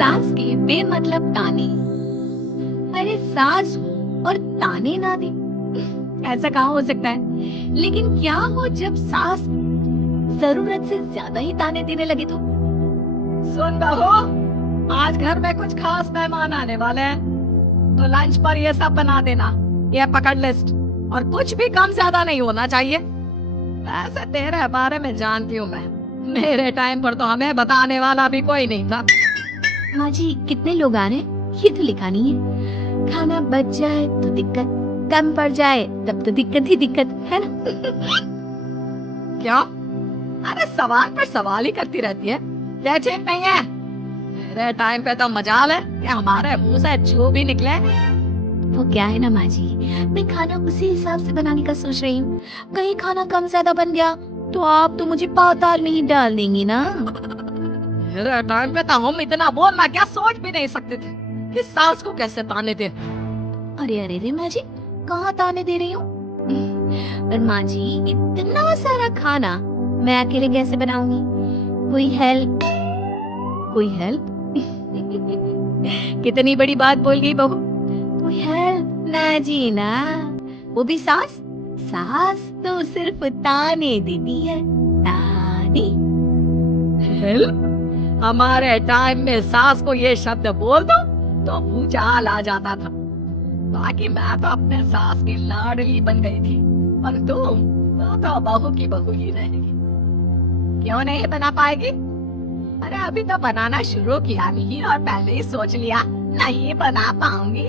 सास के बेमतलब ताने। अरे सास और ताने ना दे, ऐसा कहाँ हो सकता है? लेकिन क्या हो जब सास जरूरत से ज्यादा ही ताने देने लगे तो? सुन बहू, आज घर में कुछ खास मेहमान आने वाले हैं, तो लंच पर ये सब बना देना। ये पकड़ लिस्ट, और कुछ भी कम ज्यादा नहीं होना चाहिए। वैसे तेरे बारे में जानती हूँ मैं, मेरे टाइम पर तो हमें बताने वाला भी कोई नहीं था। माँ जी, कितने लोग आ रहे हैं ये तो लिखा नहीं है। खाना बच जाए तो दिक्कत, कम पड़ जाए तब तो दिक्कत ही दिक्कत है ना। क्या? अरे सवाल पर सवाल ही करती रहती है, क्या ठीक नहीं है? मेरे टाइम पे तो मजाल है कि हमारे मुंह से जो भी निकले। वो क्या है ना माँ जी, मैं खाना उसी हिसाब से बनाने का सोच रही हूँ। कहीं खाना कम ज्यादा बन गया तो आप तो मुझे पाताल में ही डाल देंगी ना। मेरे टाइम पे तो हम इतना बोलना क्या सोच भी नहीं सकते थे कि सास को कैसे ताने दे। अरे अरे रे माँ जी, कहाँ ताने दे रही हूँ? पर माँ जी, इतना सारा खाना मैं अकेले कैसे बनाऊंगी? कोई हेल्प, कोई हेल्प। कितनी बड़ी बात बोल गई बहू। कोई हेल्प ना जी ना, वो भी सास। सास तो सिर्फ ताने देती है, ताने। हेल्प? हमारे टाइम में सास को ये शब्द बोल दो तो भूचाल आ जाता था। बाकी मैं तो अपने सास की लाडली बन गई थी, और तुम तो बहू की बहू ही रहेगी। क्यों नहीं बना पाएगी? अरे अभी तो बनाना शुरू किया नहीं और पहले ही सोच लिया नहीं बना पाऊंगी।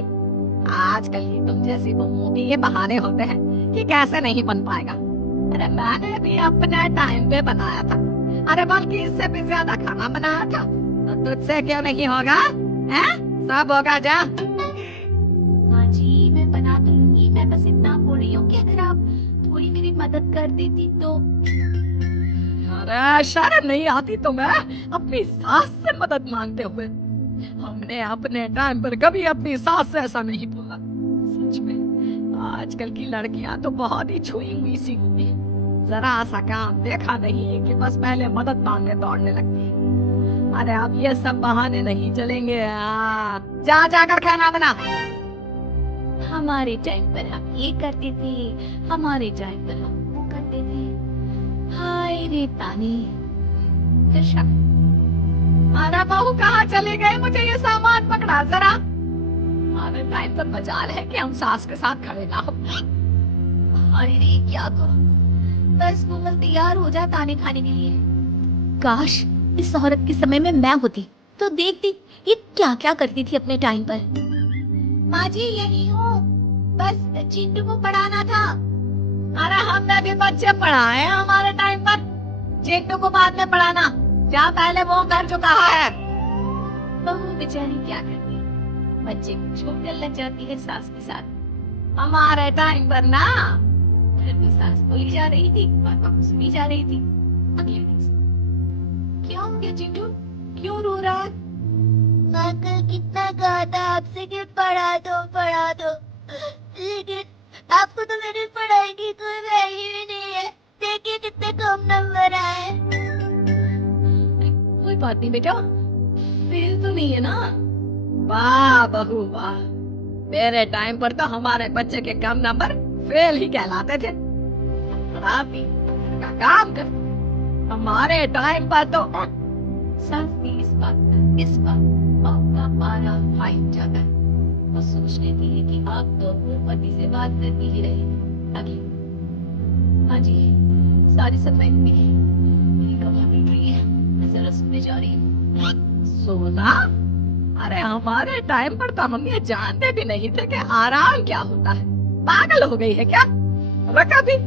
आजकल की तुम जैसी बहुओं के ये बहाने होते हैं कि कैसे नहीं बन पाएगा। अरे मैंने भी अपने टाइम पे बनाया था, अरे बल्कि इससे भी ज्यादा खाना बनाया था। तो तुझसे क्यों नहीं होगा? हैं? सब होगा जा। हाँ जी, मैं बना दूंगी। मैं बस इतना बोल रही हूँ कि अगर आप थोड़ी मेरी मदद कर देती तो। अरे शर्म नहीं आती तुम्हें अपनी सास से मदद मांगते हुए? हमने अपने टाइम पर कभी अपनी सास से ऐसा नहीं बोला। सच में आजकल की लड़कियां तो बहुत ही छुई हुई सी होती हैं। जरा सा काम देखा नहीं कि बस पहले मदद मांगने दौड़ने लगती है। अरे अब ये सब बहाने नहीं चलेंगे। जा जाकर खाना बना। हमारे टाइम पर हम ये करते थे, हमारे टाइम पर हम वो करते थे। हाय रे ताने। दशा। अरे बहू कहाँ चले गए? मुझे ये सामान पकड़ा जरा। हमें टाइम पर मजाल है कि हम सास के साथ खड़े ना हो। अरे रे, क्या करूं? बस कोमल तैयार हो जा ताने खाने के लिए। काश इस औरत के समय में मैं होती तो देखती ये क्या क्या करती थी अपने टाइम पर। माँ जी यही हूँ, बस चिंटू को पढ़ाना था। अरे हमने भी बच्चे पढ़ाए हैं हमारे टाइम पर, चिंटू को बाद में पढ़ाना। क्या पहले वो कर चुका है? बहू बेचारी क्या करती, बच्चे को छोड़कर लग जाती है सास के साथ। हमारे टाइम पर ना घर में सास बोली जा रही थी और बहू सुनी जा रही थी। अगले दिन क्या हो गया चिंटू, क्यों रो रहा है? मैं कल कितना कहा था आपसे कि पढ़ा दो, लेकिन आपको तो मेरी पढ़ाई की कोई वैल्यू ही नहीं है। देखिए कितने कम नंबर आए। कोई बात नहीं बेटा, फेल तो नहीं है ना। वाह बहू वाह, मेरे टाइम पर तो हमारे बच्चे के कम नंबर फेल ही कहलाते थे। आप ही का काम कर। हमारे टाइम पर तो सास की इस बात आपका पारा हाई जाता है। वो सोच लेती है कि आप तो अपने पति से बात करती ही रहे। आगे हाँ जी, सारी सफाई मेरी कमर मिल रही है, मैं जरा सोने जा रही हूँ। सोना? अरे हमारे टाइम पर तो हम ये जानते भी नहीं थे कि आराम क्या होता है। पागल हो गई है क्या? रखा भी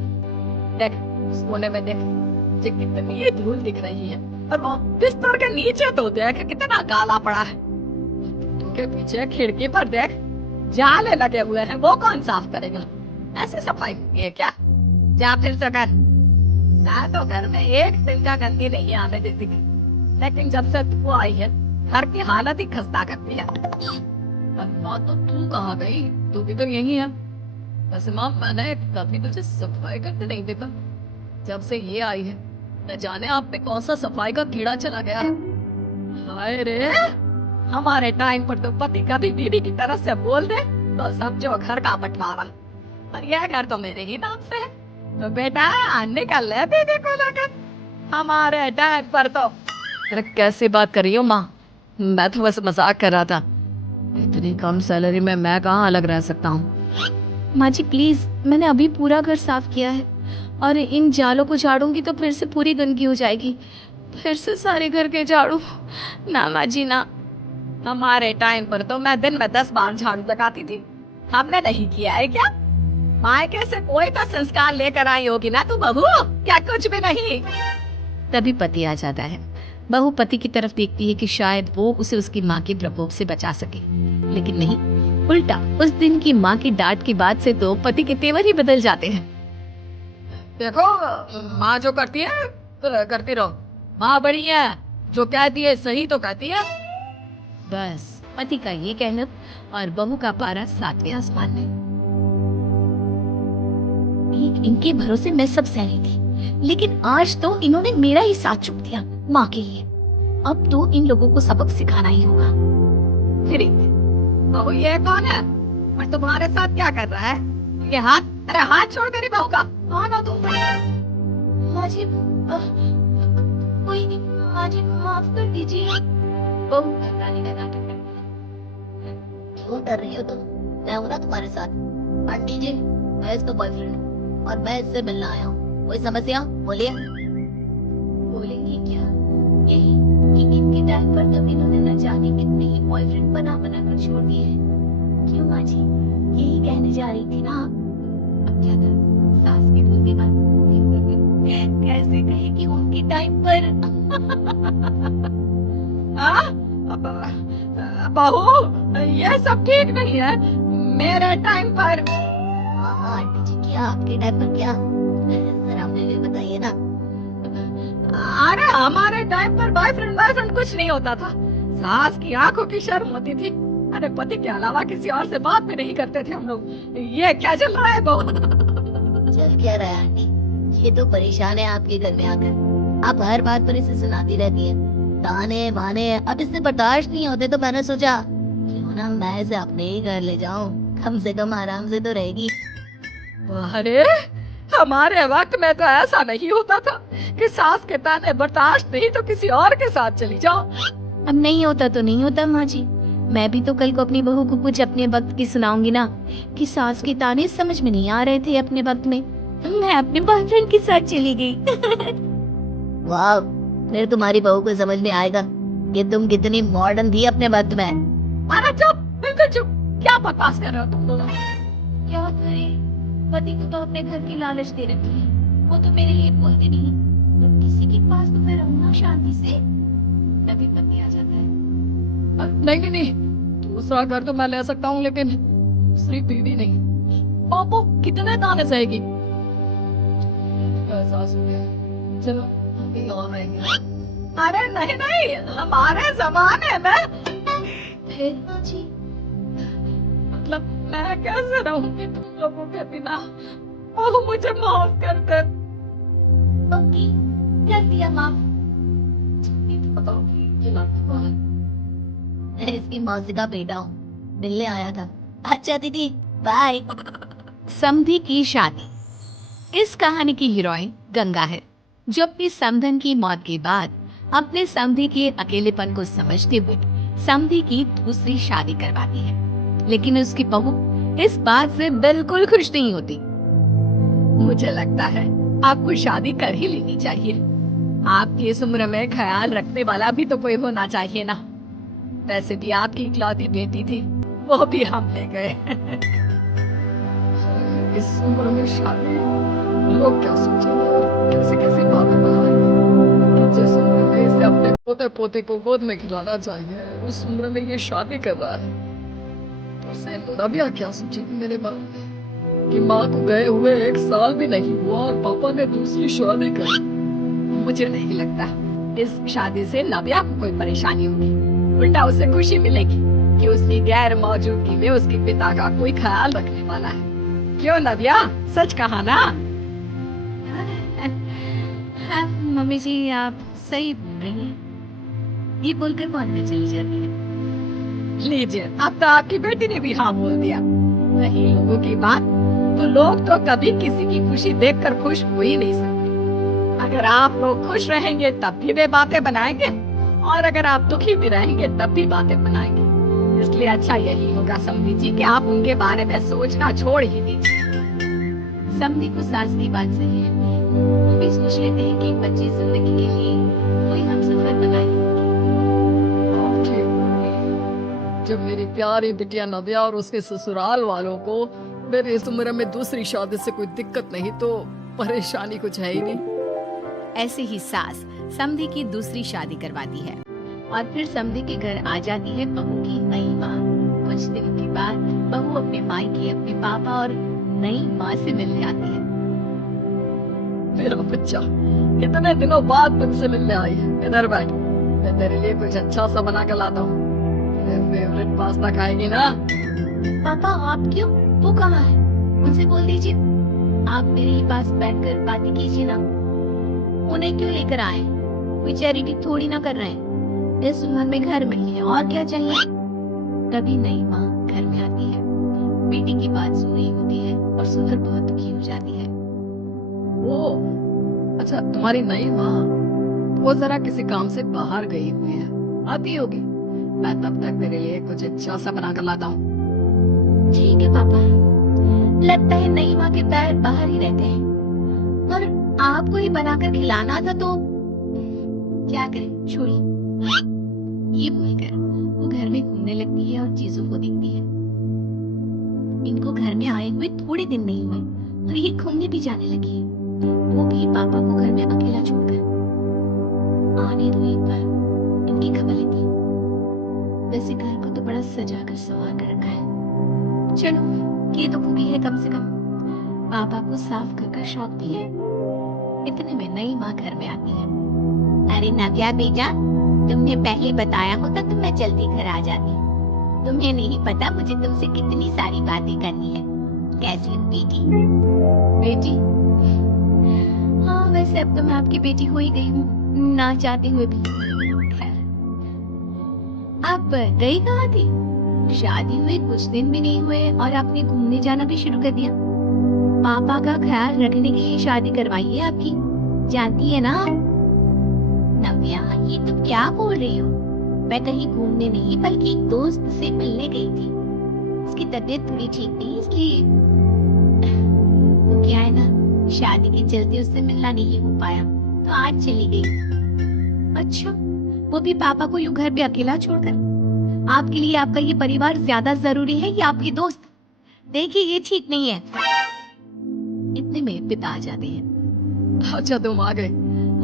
देख, सोने में देख मुझे कितनी ये धूल दिख रही है, और वो बिस्तर के नीचे तो देख कितना काला पड़ा है। के पीछे खिड़की पर देख जाले लगे हुए हैं, वो कौन साफ करेगा? ऐसे सफाई है क्या? जा फिर से कर। मैं तो घर में एक दिन का गंदगी नहीं आने देती थी, लेकिन जब से तू आई है घर की हालत ही खस्ता कर दिया। अम्मा तो तू कहाँ गई? तू भी तो यही है। बस माँ मैंने कभी तुझे सफाई करते नहीं देखा। जब से ये आई है न जाने आप पे कौन सा सफाई का कीड़ा चला गया है। हाय रे, हमारे टाइम पर तो पति कभी बीवी की तरफ से बोल दे तो समझो घर का बंटवारा, पर यह घर तो मेरे ही नाम से है। तो बेटा निकल ले बीवी को लेकर। हमारे टाइम पर तो। अरे कैसी बात कर रही हो माँ, मैं तो बस मजाक कर रहा था। इतनी कम सैलरी में मैं कहाँ अलग रह सकता हूँ। माँ जी प्लीज, मैंने अभी पूरा घर साफ किया है और इन जालों को झाड़ूंगी तो फिर से पूरी गंदगी हो जाएगी, फिर से सारे घर के झाड़ू। ना माँ जी ना। हमारे टाइम पर तो मैं दिन में 10 बार झाड़ू लगाती थी, हमने नहीं किया है क्या? मायके से कोई तो संस्कार लेकर आई होगी ना तू बहू, क्या कुछ भी नहीं। तभी पति आ जाता है। बहू पति की तरफ देखती है कि शायद वो उसे उसकी माँ के प्रकोप से बचा सके, लेकिन नहीं, उल्टा उस दिन की माँ की डांट के बाद से तो पति के तेवर ही बदल जाते हैं। देखो माँ जो करती है तो करती रहो, माँ बड़ी है, जो कहती है सही तो कहती है। बस पति का ये कहना और बहू का पारा 7वें आसमान में। इनके भरोसे मैं सब सह रही थी, लेकिन आज तो इन्होंने मेरा ही साथ चुक दिया माँ के लिए। अब तो इन लोगों को सबक सिखाना ही होगा। फिर बहू ये कौन है और तुम्हारे साथ क्या कर रहा है? ये हाथ, अरे हाथ छोड़ मेरी बहू का। कौन हो तुम? माँ जी कोई नहीं, माँ जी माफ कर दीजिए। बहू घबराने का नाटक करती है। क्यों डर रही हो तुम? मैं हूं ना तुम्हारे साथ। आंटी जी, मैं इसका बॉयफ्रेंड हूँ और मैं इससे मिलना आया हूँ। कोई समस्या? बोलिए। बोलेंगी क्या? यही कि इनके टाइम पर तब इन्होंने न जाने कितने ही बॉयफ्रेंड बना बना कर छोड़ दिए। क्यों माँ जी? यही कहने जा रही थी ना। अब क्या था? सास की बोलती बात कैसे कहेगी उनके टाइम पर। बहू ये सब ठीक नहीं है। मेरे टाइम पर। आंटी जी क्या आपके टाइम पर क्या? जरा मुझे भी बताइए ना। अरे हमारे टाइम पर बॉयफ्रेंड कुछ नहीं होता था। सास की आंखों की शर्म होती थी। अरे पति के अलावा किसी और से बात भी नहीं करते थे हम लोग। ये क्या चल रहा है बहू? चल क्या रहा है आंटी? ये तो परेशान है आपके घर में आकर। आप हर बात पर इसे सुनाती रहती है, ताने बाने। अब इससे बर्दाश्त नहीं होते तो मैंने सोचा क्यों ना मैं इसे अपने ही घर ले जाऊं, कम से कम आराम से तो रहेगी। अरे हमारे वक्त में तो ऐसा नहीं होता था कि सास के ताने बर्दाश्त नहीं तो किसी और के साथ चली जाओ। अब नहीं होता तो नहीं होता माँ जी। मैं भी तो कल को अपनी बहू को कुछ अपने वक्त की सुनाऊंगी ना कि सास के ताने समझ में नहीं आ रहे थे अपने वक्त में, मैं अपने बॉयफ्रेंड के साथ चली गई। वाह, फिर तुम्हारी बहू को समझ में आएगा कि तुम कितनी मॉडर्न थी अपने वक्त में। अरे चुप, बिल्कुल चुप। क्या बकवास कर रहे हो तुम दोनों? क्या करे, पति को तो अपने घर की लालच दे रखी है, वो तो मेरे लिए बोलते नहीं। तो किसी के पास तो मैं रहूँ ना शांति से। तभी पति आ जाता है। नहीं नहीं, दूसरा घर तो मैं ले सकता हूँ लेकिन दूसरी बीवी नहीं। पापो कितने ताने सहेगी? चलो अभी और रहेंगे। अरे नहीं नहीं, हमारे जमाने में फिर जी मतलब मैं कैसे रहूंगी तुम लोगों के बिना? ओह मुझे माफ कर दे। ओके, कर दिया माफ। मैं इसकी मौसी का बेटा हूँ, मिलने आया था। अच्छा दीदी, बाय। समधी की शादी। इस कहानी की हीरोइन गंगा है, जो अपनी समधन की मौत के बाद अपने समधी के अकेलेपन को समझते हुए समधी की दूसरी शादी करवाती है, लेकिन उसकी बहू इस बात से बिल्कुल खुश नहीं होती। मुझे लगता है आपको शादी कर ही लेनी चाहिए। आपकी इस उम्र में ख्याल रखने वाला भी तो कोई होना चाहिए ना। वैसे भी आपकी इकलौती बेटी थी, वो भी हम ले गए। इस उम्र में शादी, लोग क्या सोचेंगे? कैसे कैसे बातें बनाएंगे? जिस उम्र में इसे अपने पोते पोते को गोद में खिलाना चाहिए, उस उम्र में ये शादी कर रहा है। उसे नबिया क्या सोचेगी मेरे बारे में कि माँ को गए हुए 1 साल भी नहीं हुआ और पापा ने दूसरी शादी कर। मुझे नहीं लगता इस शादी से नबिया को कोई परेशानी होगी, उल्टा उसे खुशी मिलेगी कि उसकी गैर मौजूदगी में उसके पिता का कोई ख्याल रखने वाला है। क्यों नबिया, सच कहा ना? मम्मी जी आप सही बोल रही हैं। ये बोलकर कौन में चली जाती है। लीजिए, अब तो आपकी बेटी ने भी हाँ बोल दिया। वही लोगों की बात, तो लोग तो कभी किसी की खुशी देखकर खुश हो ही नहीं सकते। अगर आप लोग खुश रहेंगे तब भी वे बातें बनाएंगे, और अगर आप दुखी भी रहेंगे तब भी बातें बनाएंगे। इसलिए अच्छा यही होगा समधी जी कि आप उनके बारे में सोचना छोड़ ही दीजिए। समधी को सास की बात सही है। हम भी सोच लेते हैं कि एक बच्ची जिंदगी के लिए कोई हम सफर बनाए। जब मेरी प्यारी बिटिया नव्या और उसके ससुराल वालों को मेरी इस उम्र में दूसरी शादी से कोई दिक्कत नहीं, तो परेशानी कुछ है ही नहीं। ऐसे ही सास समधी की दूसरी शादी करवाती है और फिर समधी के घर आ जाती है बहू की नई माँ। कुछ दिनों के बाद बहू अपने मायके अपने पापा और नई माँ से मिलने आती है। मेरा बच्चा कितने दिनों बाद मुझसे मिलने आई है। इधर बैठ, मैं तेरे लिए कुछ अच्छा सा बना कर लाता हूँ। फेवरेट पास्ता खाएगी ना? पापा आप क्यों? वो कहाँ है? मुझसे बोल दीजिए। आप मेरे ही पास बैठकर बातें कीजिए ना। उन्हें क्यों लेकर आए? कोई चैरिटी थोड़ी ना कर रहे हैं। इस उम्र में घर में है और क्या चाहिए। तभी नई माँ घर में आती है। बेटी की बात सुन रही होती है और सुनकर बहुत दुखी हो जाती है। वो अच्छा, तुम्हारी नई माँ वो जरा किसी काम से बाहर गई हुई है, आती होगी। मैं तब तक तेरे लिए कुछ अच्छा सा बना कर लाता हूँ। ठीक है पापा। लगता है नई माँ के पैर बाहर ही रहते हैं, और आपको ही बनाकर खिलाना था तो क्या करें, छोड़िए। ये बोलकर वो घर में घूमने लगती है और चीजों को देखती है। इनको घर में आए हुए थोड़े दिन नहीं हुए और ये घूमने भी जाने लगी है, वो भी पापा को घर में अकेला छोड़कर। आने दो एक बार, इनकी खबर लेती हूँ। वैसे घर को तो बड़ा सजा कर संवार कर रखा है। चलो, ये तो खूबी है कम से कम। पापा को साफ कर शौक भी है। इतने में नई माँ घर में आती है। अरे नव्या बेटा, तुमने पहले बताया होता तो मैं जल्दी घर आ जाती। तुम्हें नहीं पता मुझे तुमसे कितनी सारी बातें करनी है। कैसी हो बेटी? बेटी? हाँ, वैसे अब तो मैं आपकी बेटी हो ही गई हूँ, ना चाहते हुए भी। आप गई कहाँ थी? शादी हुए कुछ दिन भी नहीं हुए और आपने घूमने जाना भी शुरू कर दिया। पापा का ख्याल रखने के लिए शादी करवाई है आपकी, जानती है ना? नव्या, ये तुम क्या बोल रही हो? मैं कहीं घूमने नहीं बल्कि एक दोस्त से मिलने गई थी। उसकी तबीयत थोड़ी ठीक नहीं, इसलिए वो क्या है ना, शादी के चलते उससे मिलना नहीं हो पाया तो आज चली गई। अच्छा, वो भी पापा को यूं घर पे अकेला छोड़कर? आपके लिए आपका ये परिवार ज्यादा जरूरी है या आपके दोस्त? देखिए, ये ठीक नहीं है। इतने में पिता आ जाते हैं। अच्छा, तुम आ गए।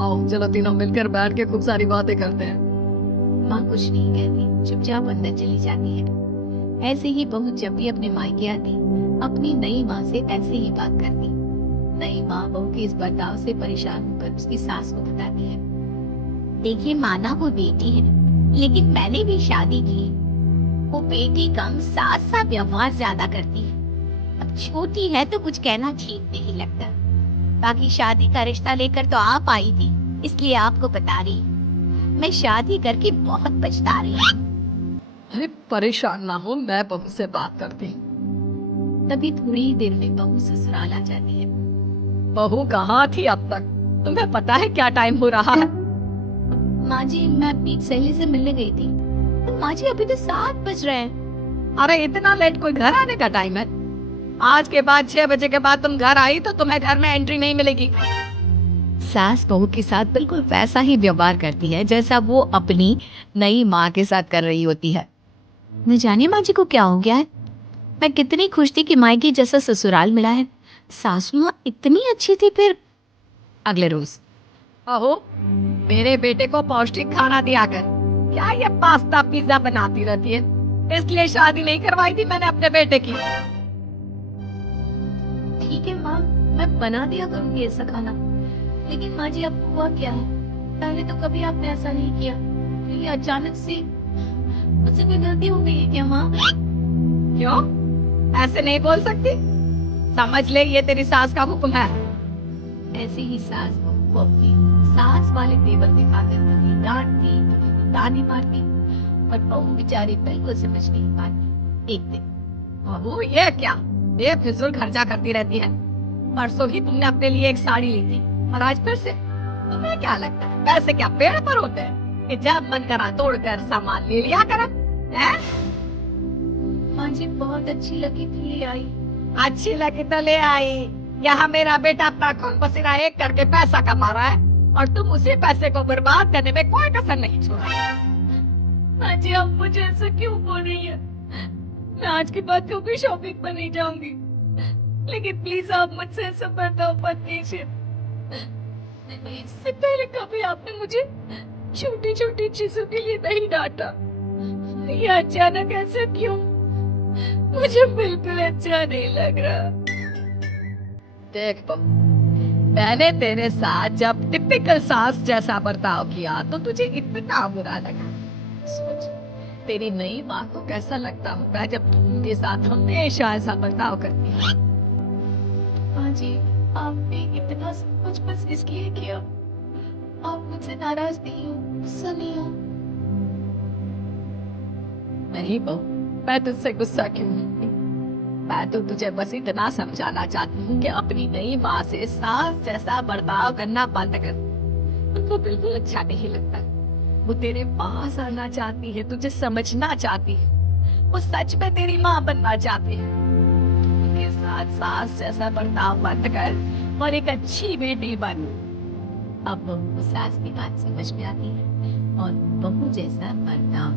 आओ, चलो तीनों मिलकर बैठ के खूब सारी बातें करते हैं। माँ कुछ नहीं कहती, चुपचाप अंदर चली जाती है। ऐसे ही बहू जब भी अपने मायके आती, अपनी नई माँ से ऐसे ही बात करती। नई माँ बहू के इस बर्ताव से परेशान होकर उसकी सास को बताती है। देखिए, माना वो बेटी है, लेकिन मैंने भी शादी की। वो बेटी कम, सास सा व्यवहार ज्यादा करती है। अब छोटी है तो कुछ कहना ठीक नहीं लगता। बाकी शादी का रिश्ता लेकर तो आप आई थी, इसलिए आपको बता रही। मैं शादी करके बहुत पछता रही हूँ। अरे परेशान ना हो, मैं बहू से बात करती हूँ। तभी थोड़ी ही देर में बहू ससुराल आ जाती है। बहू कहाँ थी अब तक? तुम्हें पता है क्या टाइम हो रहा है? माँ जी, मैं अपनी सहेली से मिलने गई थी। माँ जी, अभी तो 7 बज रहे हैं। अरे इतना लेट कोई घर आने का टाइम है? आज के बाद 6 बजे के बाद तुम घर आई तो तुम्हें घर में एंट्री नहीं मिलेगी। सास बहू के साथ बिल्कुल वैसा ही व्यवहार करती है जैसा वो अपनी नई माँ के साथ कर रही होती है। न जाने माँ जी को क्या हो गया है। मैं कितनी खुश थी कि मायके जैसा ससुराल मिला है। सासू माँ इतनी अच्छी थी। फिर अगले रोज, अहो, मेरे बेटे को पौष्टिक खाना दिया कर। क्या ये पास्ता पिज्जा बनाती रहती है? इसलिए शादी नहीं करवाई थी मैंने अपने बेटे की। ठीक है माँ, मैं बना दिया करूँगी ऐसा खाना। लेकिन माँ जी, अब हुआ क्या है? पहले तो कभी आपने ऐसा नहीं किया, ये अचानक से मुझसे कोई गलती हो गई है क्या माँ? क्यों? ऐसे नहीं बोल सकती। समझ ले, ये तेरी सास का हुक्म है। ऐसे ही सास को अपनी सास वाले तेवर दिखाकर कभी डांटती, ताने मारती पर बहू बेचारी बिल्कुल समझ नहीं पाती। एक दिन बहू ये क्या, ये फिजूल खर्चा करती रहती है। परसों ही तुमने अपने लिए एक साड़ी ली थी और आज फिर से। तुम्हें क्या लगता है पैसे क्या पेड़ पर होते हैं कि जब मन करा तोड़कर सामान ले लिया करा है? माँ जी बहुत अच्छी लगी थी, ले आई। अच्छी लगी तो ले आई। यहाँ मेरा बेटा अपना खून पसीना एक करके पैसा कमा रहा है और तुम उसी पैसे को बर्बाद करने में कोई कसर नहीं छोड़ा। माँ जी आप मुझे ऐसा क्यों बोल रही है? मैं आज के बाद कभी शॉपिंग पर नहीं जाऊंगी, लेकिन प्लीज आप मुझसे ऐसा बर्ताव मत कीजिए। इससे पहले कभी आपने मुझे छोटी छोटी चीजों के लिए नहीं डांटा, ये अचानक ऐसा क्यों? मुझे बिल्कुल अच्छा नहीं लग रहा। देख बहू, मैंने तेरे साथ जब टिपिकल सास जैसा बर्ताव किया तो तुझे इतना बुरा लगा। सोच, तेरी नई माँ को कैसा लगता होगा जब तू उनके साथ हमेशा ऐसा बर्ताव करती है। माँ जी आपने इतना सब कुछ बस इसलिए किया। आप मुझसे नाराज नहीं हो, गुस्सा नहीं हो? नहीं बहू, मैं तुझसे गुस्सा क्यों हूँ? मैं तो तुझे बस इतना समझाना चाहती हूँ कि अपनी नई माँ से सास जैसा बर्ताव करना बंद कर। उनको बिल्कुल अच्छा नहीं लगता। वो तेरे पास आना चाहती है, तुझे समझना चाहती है, वो सच में तेरी माँ बनना चाहती है। उनके साथ सास जैसा बर्ताव बंद कर और एक अच्छी बेटी बन। अब बहू को सास की बात समझ में आती है और बहू जैसा बर्ताव